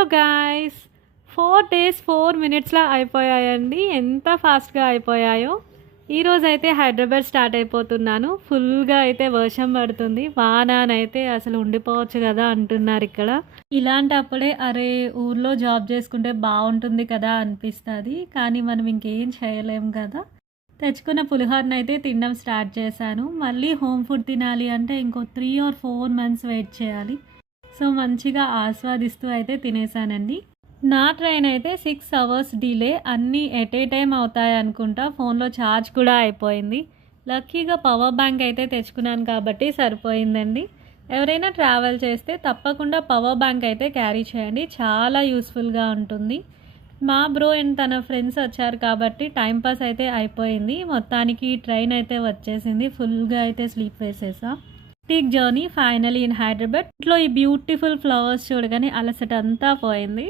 Hello guys, 4 days 4 minutesలో అయిపోయాయండి. ఎంత ఫాస్ట్గా అయిపోయాయో. ఈరోజైతే హైదరాబాద్ స్టార్ట్ అయిపోతున్నాను. ఫుల్గా అయితే వర్షం పడుతుంది. వాననైతే అసలు ఉండిపోవచ్చు కదా అంటున్నారు ఇక్కడ. ఇలాంటప్పుడే అరే ఊర్లో జాబ్ చేసుకుంటే బాగుంటుంది కదా అనిపిస్తుంది. కానీ మనం ఇంకేం చేయలేం కదా. తెచ్చుకున్న పులిహోరనైతే తినడం స్టార్ట్ చేశాను. మళ్ళీ హోమ్ ఫుడ్ తినాలి అంటే ఇంకో 3 or 4 months వెయిట్ చేయాలి. సో మంచిగా ఆస్వాదిస్తూ అయితే తినేసానండి. నా ట్రైన్ అయితే 6 hours డిలే. అన్నీ ఎట్ ఏ టైం అవుతాయి అనుకుంటా. ఫోన్లో ఛార్జ్ కూడా అయిపోయింది. లక్కీగా పవర్ బ్యాంక్ అయితే తెచ్చుకున్నాను కాబట్టి సరిపోయిందండి. ఎవరైనా ట్రావెల్ చేస్తే తప్పకుండా పవర్ బ్యాంక్ అయితే క్యారీ చేయండి. చాలా యూస్ఫుల్గా ఉంటుంది. మా బ్రో అండ్ తన ఫ్రెండ్స్ వచ్చారు కాబట్టి టైంపాస్ అయితే అయిపోయింది. మొత్తానికి ట్రైన్ అయితే వచ్చేసింది. ఫుల్గా అయితే స్లీప్ వేసేసా. టిక్ జర్నీ ఫైనలీ ఇన్ హైదరాబాద్. ఇంట్లో ఈ బ్యూటిఫుల్ ఫ్లవర్స్ చూడగానే అలసట అంతా పోయింది.